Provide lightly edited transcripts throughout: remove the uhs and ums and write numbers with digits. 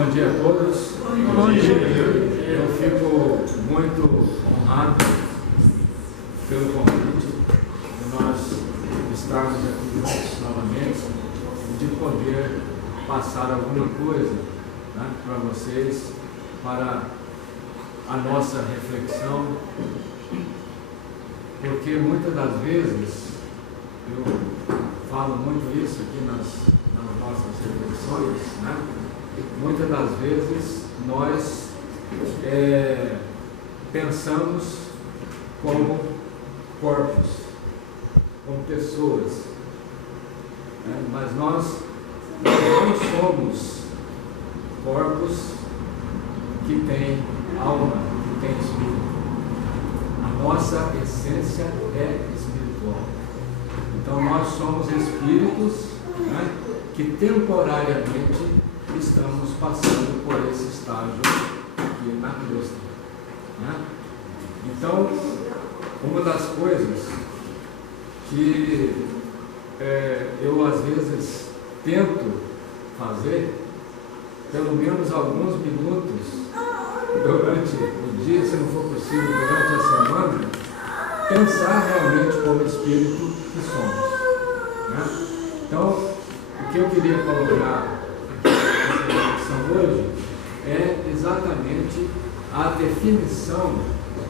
Bom dia a todos. Bom dia. Eu fico muito honrado pelo convite de nós estarmos aqui juntos novamente e de poder passar alguma coisa, né, para vocês, para a nossa reflexão, porque muitas das vezes, eu falo muito isso aqui nas nossas reflexões, né? Muitas das vezes nós pensamos como corpos, como pessoas, né? Mas nós não somos corpos que têm alma, que têm espírito. A nossa essência é espiritual. Então nós somos espíritos, né, que temporariamente estamos passando por esse estágio aqui na crosta, né? Então, uma das coisas que eu às vezes tento fazer, pelo menos alguns minutos durante o dia, se não for possível durante a semana, pensar realmente como espírito que somos, né? Então, o que eu queria colocar nessa reflexão hoje é exatamente a definição,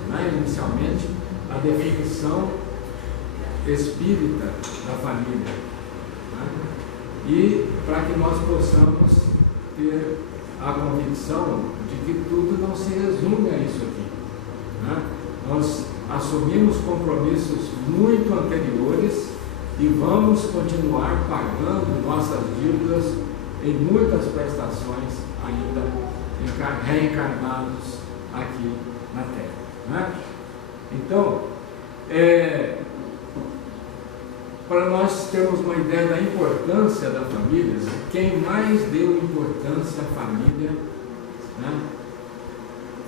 né, inicialmente, a definição espírita da família, né? E para que nós possamos ter a convicção de que tudo não se resume a isso aqui, né? Nós assumimos compromissos muito anteriores e vamos continuar pagando nossas dívidas em muitas prestações ainda reencarnados aqui na Terra, né? Então, para nós termos uma ideia da importância da família, quem mais deu importância à família, né,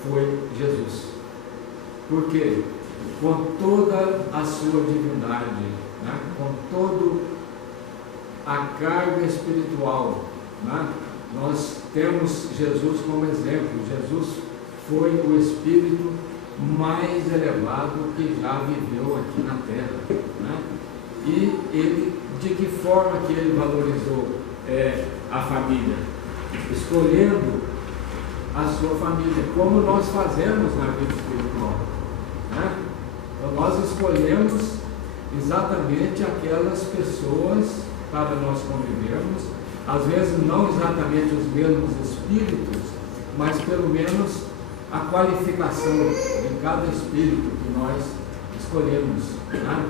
foi Jesus. Por quê? Com toda a sua divindade, né, com toda a carga espiritual, né, nós temos Jesus como exemplo. Jesus foi o espírito mais elevado que já viveu aqui na Terra, né? E ele, de que forma que ele valorizou a família? Escolhendo a sua família, como nós fazemos na vida espiritual, né? Então nós escolhemos exatamente aquelas pessoas para nós convivermos, às vezes não exatamente os mesmos espíritos, mas pelo menos a qualificação de cada espírito que nós escolhemos, né?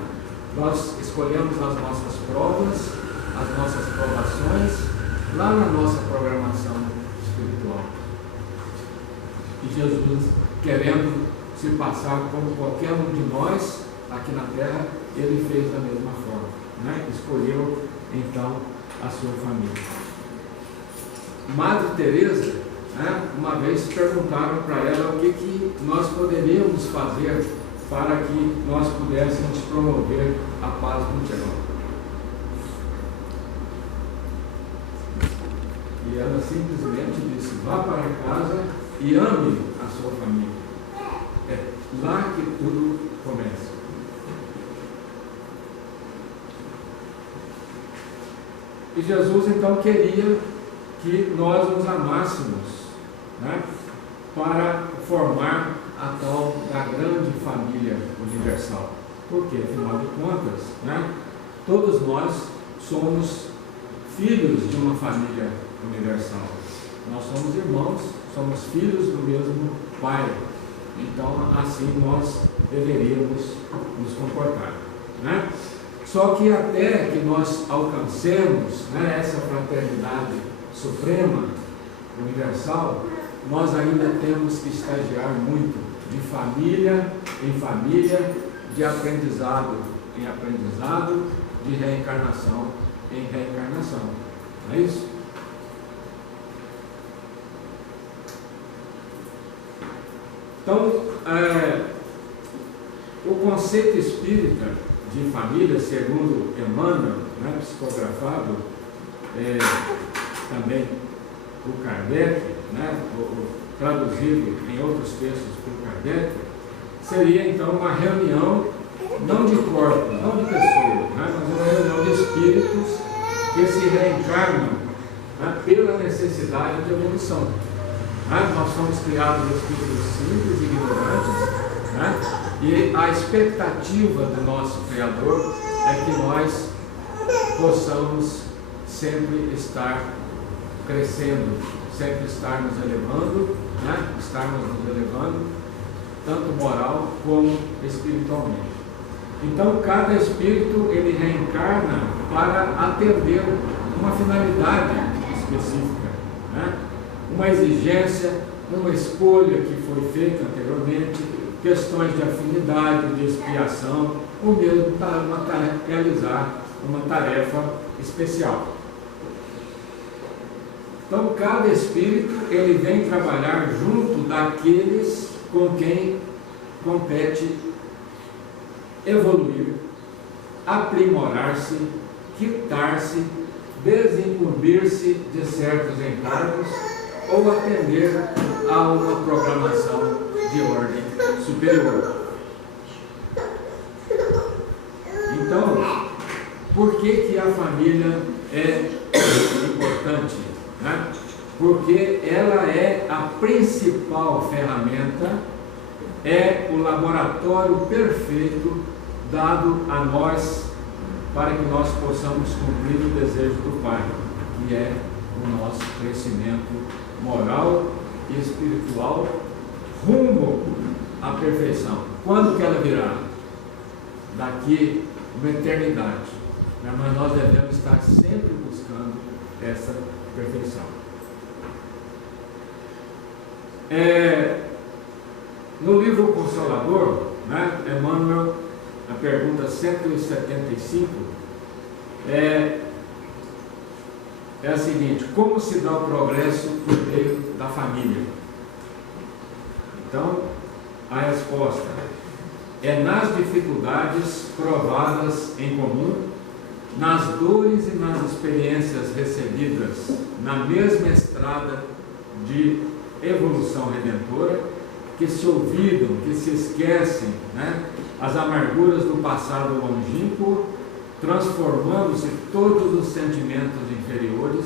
Nós escolhemos as nossas provas, as nossas provações, lá na nossa programação espiritual. E Jesus, querendo se passar como qualquer um de nós aqui na Terra, ele fez da mesma forma, né? Escolheu então a sua família. Madre Teresa, né, uma vez perguntaram para ela o que nós poderíamos fazer para que nós pudéssemos promover a paz mundial. E ela simplesmente disse: vá para casa e ame a sua família. É lá que tudo começa. E Jesus então queria que nós nos amássemos, né, para formar a tal da grande família universal. Porque, afinal de contas, né, todos nós somos filhos de uma família universal. Nós somos irmãos, somos filhos do mesmo Pai. Então, assim nós deveríamos nos comportar, né? Só que até que nós alcancemos, né, essa fraternidade suprema, universal, nós ainda temos que estagiar muito, de família em família, de aprendizado em aprendizado, de reencarnação em reencarnação. Não é isso? Então, o conceito espírita de família, segundo Emmanuel, né, psicografado também por Kardec, né, traduzido em outros textos por Kardec, seria então uma reunião não de corpos, não de pessoas, né, mas uma reunião de espíritos que se reencarnam, né, pela necessidade de evolução. Né? Nós somos criados espíritos simples e ignorantes, né? E a expectativa do nosso Criador é que nós possamos sempre estar crescendo, sempre estar nos elevando, né? Estarmos nos elevando, tanto moral como espiritualmente. Então, cada espírito ele reencarna para atender uma finalidade específica, né? Uma exigência, uma escolha que foi feita anteriormente, questões de afinidade, de expiação, ou mesmo para realizar uma tarefa especial. Então, cada espírito ele vem trabalhar junto daqueles com quem compete evoluir, aprimorar-se, quitar-se, desincumbir-se de certos encargos ou atender a uma programação de ordem superior. Então, por que a família é importante? Né? Porque ela é a principal ferramenta, é o laboratório perfeito dado a nós para que nós possamos cumprir o desejo do Pai, que é o nosso crescimento moral e espiritual rumo à perfeição. Quando que ela virá? Daqui uma eternidade. Mas nós devemos estar sempre buscando essa perfeição. No livro Consolador, né, Emmanuel, a pergunta 175 é a seguinte: como se dá o progresso por meio da família? Então, a resposta é nas dificuldades provadas em comum, nas dores e nas experiências recebidas na mesma estrada de evolução redentora, que se olvidam, que se esquecem, né, as amarguras do passado longínquo, transformando-se todos os sentimentos inferiores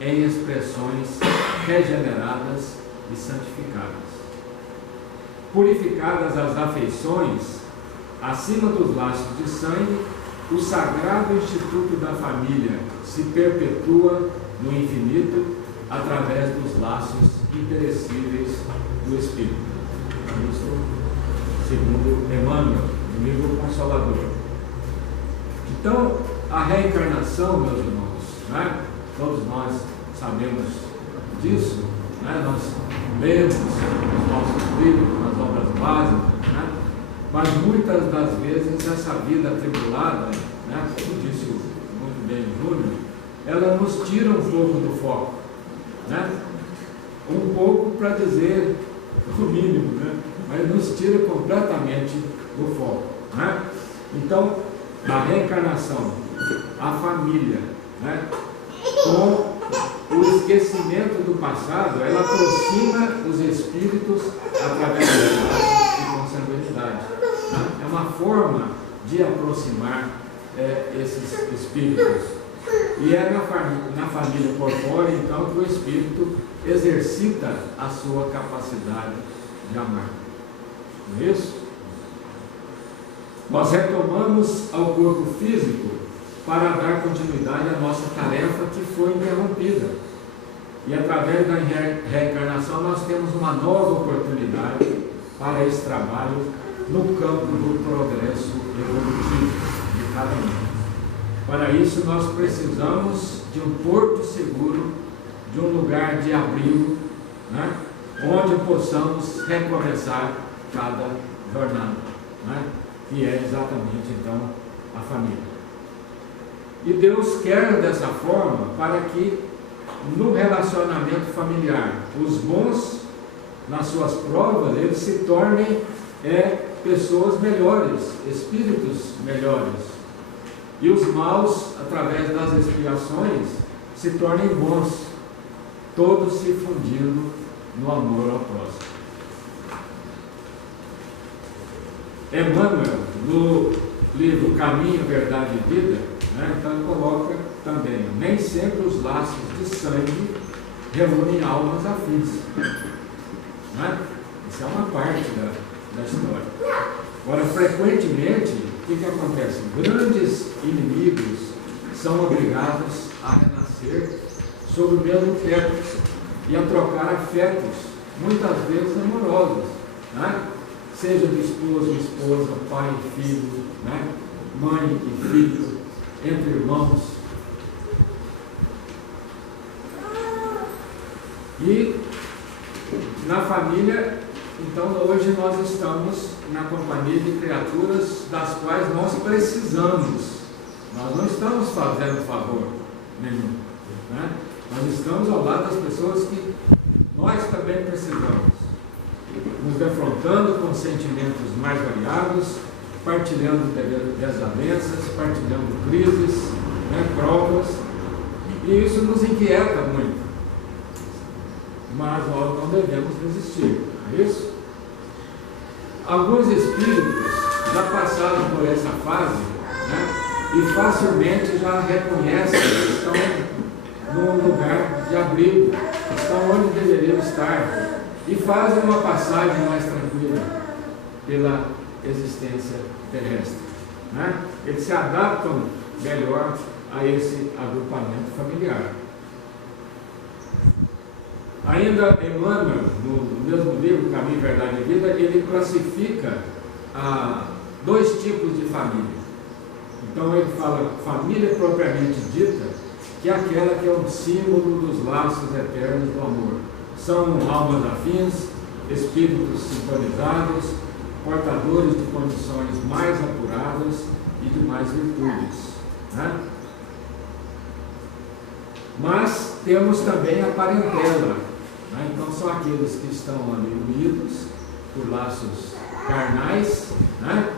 em expressões regeneradas e santificadas. Purificadas as afeições, acima dos laços de sangue, o sagrado instituto da família se perpetua no infinito através dos laços imperecíveis do Espírito. Isso, segundo Emmanuel, no livro Consolador. Então, a reencarnação, meus irmãos, né? Todos nós sabemos disso, né? Nós lemos os nossos livros, nas obras básicas, né? Mas muitas das vezes essa vida atribulada, né? Como disse muito bem o Júnior, ela nos tira um pouco do foco, né? Um pouco para dizer o mínimo, né? Mas nos tira completamente do foco, né? Então, a reencarnação, a família, né? Com o esquecimento do passado, ela aproxima os espíritos através da consanguinidade, né? É uma forma de aproximar esses espíritos. E é na família corpórea, então, que o espírito exercita a sua capacidade de amar. Não é isso? Nós retomamos ao corpo físico para dar continuidade à nossa tarefa que foi interrompida. E através da reencarnação nós temos uma nova oportunidade para esse trabalho no campo do progresso evolutivo de cada um. Para isso nós precisamos de um porto seguro, de um lugar de abrigo, né? Onde possamos recomeçar cada jornada, né? Que é exatamente então a família. E Deus quer dessa forma para que no relacionamento familiar os bons, nas suas provas, eles se tornem pessoas melhores, espíritos melhores, e os maus, através das expiações, se tornem bons. todos se fundindo no amor ao próximo. Emmanuel, no livro Caminho, Verdade e Vida, né, então ele coloca também: nem sempre os laços de sangue reúnem almas afins. Né? Isso é uma parte da história. Agora, frequentemente, o que acontece? Grandes inimigos são obrigados a renascer sob o mesmo teto e a trocar afetos, muitas vezes amorosos, né? Seja de esposo e esposa, pai e filho, né? Mãe e filho, entre irmãos. E na família, então hoje nós estamos na companhia de criaturas das quais nós precisamos. Nós não estamos fazendo favor nenhum, né? Nós estamos ao lado das pessoas que nós também precisamos, nos defrontando com sentimentos mais variados, partilhando desavenças, partilhando crises, né, provas, e isso nos inquieta muito. Mas nós não devemos desistir, não é isso? Alguns espíritos já passaram por essa fase, né, e facilmente já reconhecem que estão num lugar de abrigo, estão onde deveriam estar, e fazem uma passagem mais tranquila pela existência terrestre, né? Eles se adaptam melhor a esse agrupamento familiar. Ainda Emmanuel, no mesmo livro Caminho, Verdade e Vida, ele classifica dois tipos de família. Então ele fala família propriamente dita, que é aquela que é um símbolo dos laços eternos do amor. São almas afins, espíritos sintonizados, portadores de condições mais apuradas e de mais virtudes, né? Mas temos também a parentela, né? Então são aqueles que estão ali unidos por laços carnais, né?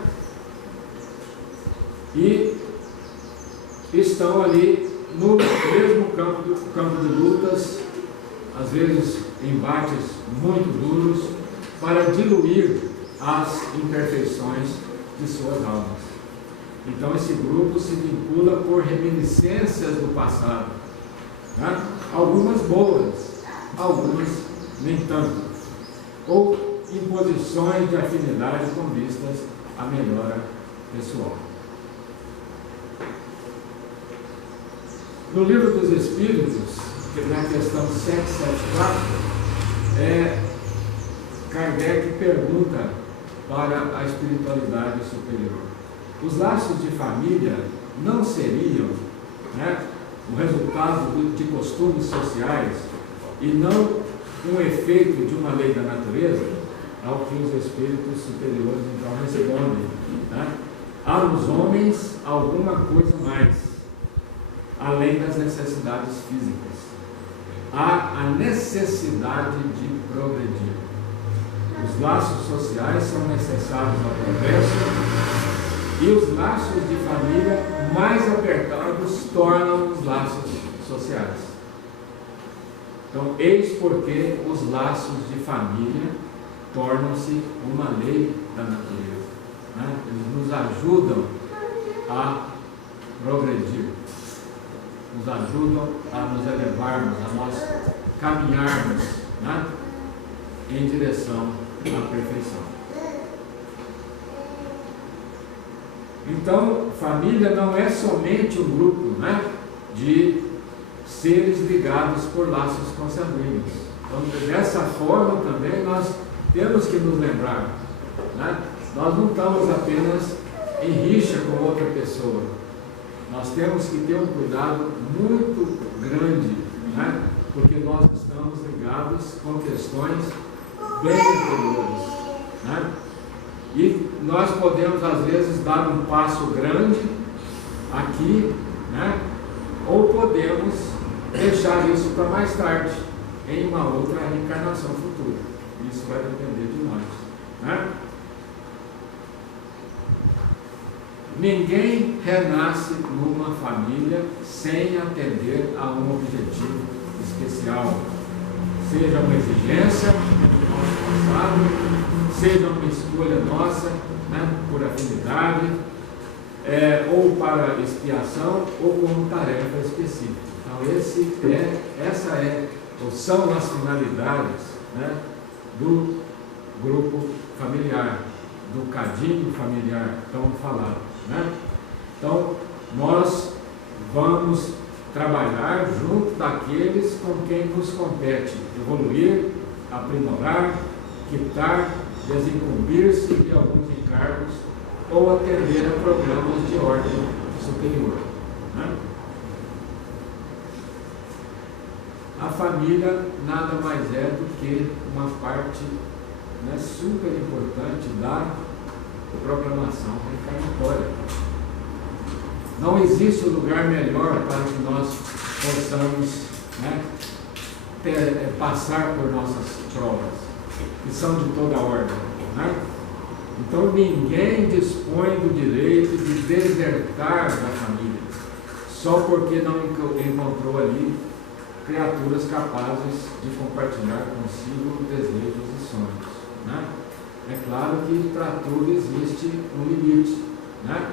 E estão ali no mesmo campo de lutas, às vezes embates muito duros, para diluir as imperfeições de suas almas. Então esse grupo se vincula por reminiscências do passado, né? Algumas boas, algumas nem tanto, ou imposições de afinidade com vistas à melhora pessoal. No Livro dos Espíritos, na questão 774, Kardec pergunta para a espiritualidade superior: os laços de família não seriam, né, o resultado de costumes sociais e não um efeito de uma lei da natureza? Ao que os espíritos superiores então respondem, né? Há nos homens alguma coisa mais, além das necessidades físicas. Há a necessidade de progredir. Os laços sociais são necessários ao progresso e os laços de família mais apertados tornam os laços sociais. Então, eis porque os laços de família tornam-se uma lei da natureza, né? Eles nos ajudam a progredir, nos ajudam a nos elevarmos, a nós caminharmos, né, em direção à perfeição. Então, família não é somente um grupo, né, de seres ligados por laços consanguíneos. Então, dessa forma também nós temos que nos lembrar, né? Nós não estamos apenas em rixa com outra pessoa. Nós temos que ter um cuidado muito grande, né? Porque nós estamos ligados com questões bem anteriores, né? E nós podemos às vezes dar um passo grande aqui, né? Ou podemos deixar isso para mais tarde, em uma outra reencarnação futura. Isso vai depender de nós, né? Ninguém renasce numa família sem atender a um objetivo especial, seja uma exigência do nosso passado, seja uma escolha nossa, né, por afinidade, ou para expiação, ou como tarefa específica. Então, são as finalidades, né, do grupo familiar, do cadinho familiar, tão falado, né? Então, nós vamos trabalhar junto daqueles com quem nos compete evoluir, aprimorar, quitar, desincumbir-se de alguns encargos ou atender a programas de ordem superior, né? A família nada mais é do que uma parte, né, super importante da programação reencarnatória. Não existe lugar melhor para que nós possamos, né, passar por nossas provas, que são de toda ordem, né? Então ninguém dispõe do direito de desertar da família só porque não encontrou ali criaturas capazes de compartilhar consigo desejos e sonhos, né? É claro que para tudo existe um limite, né?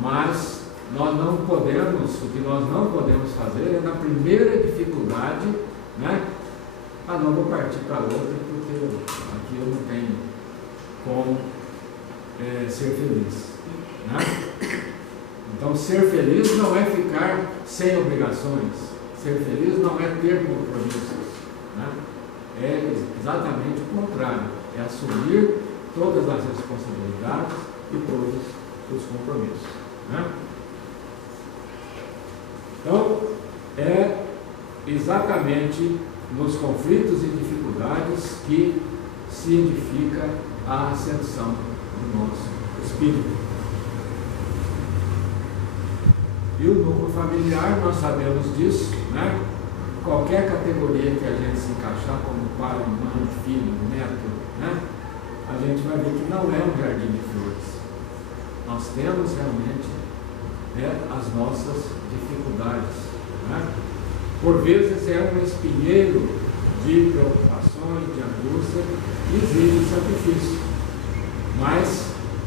Mas nós não podemos, o que nós não podemos fazer é, na primeira dificuldade, né? Não vou partir para outra porque aqui eu não tenho como ser feliz, né? Então, ser feliz não é ficar sem obrigações. Ser feliz não é ter compromissos, né? É exatamente o contrário, é assumir todas as responsabilidades e todos os compromissos, né? Então, é exatamente nos conflitos e dificuldades que se edifica a ascensão do nosso espírito. E o núcleo familiar, nós sabemos disso, né? Qualquer categoria que a gente se encaixar, como pai, mãe, filho, neto, né? A gente vai ver que não é um jardim de flores. Nós temos realmente as nossas dificuldades, né? Por vezes é um espinheiro de preocupações, de angústia, que exige sacrifício. Mas,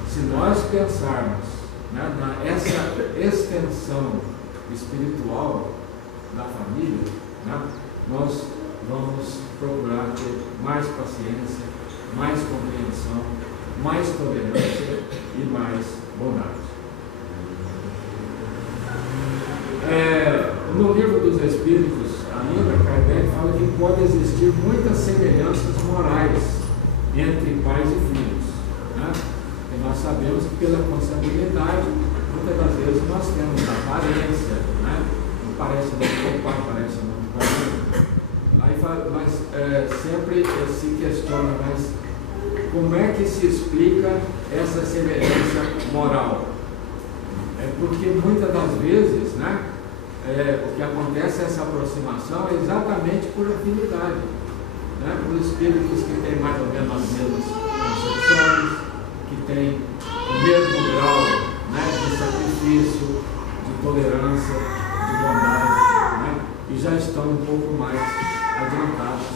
se nós pensarmos, né, essa extensão espiritual da família, né, nós vamos procurar ter mais paciência, mais compreensão, mais tolerância e mais bondade. No livro dos Espíritos, ainda, Kardec fala que pode existir muitas semelhanças morais entre pais e filhos, né? E nós sabemos que pela consanguinidade, muitas das vezes nós temos aparência, né? Não parece muito com o pai, parece muito com a mãe. Mas sempre se questiona, mas como é que se explica essa semelhança moral? É porque muitas das vezes, né, o que acontece essa aproximação é exatamente por afinidade, né? Por espíritos que têm mais ou menos as mesmas concepções, que têm o mesmo grau, né, de sacrifício, de tolerância, de bondade, né? E já estão um pouco mais adiantados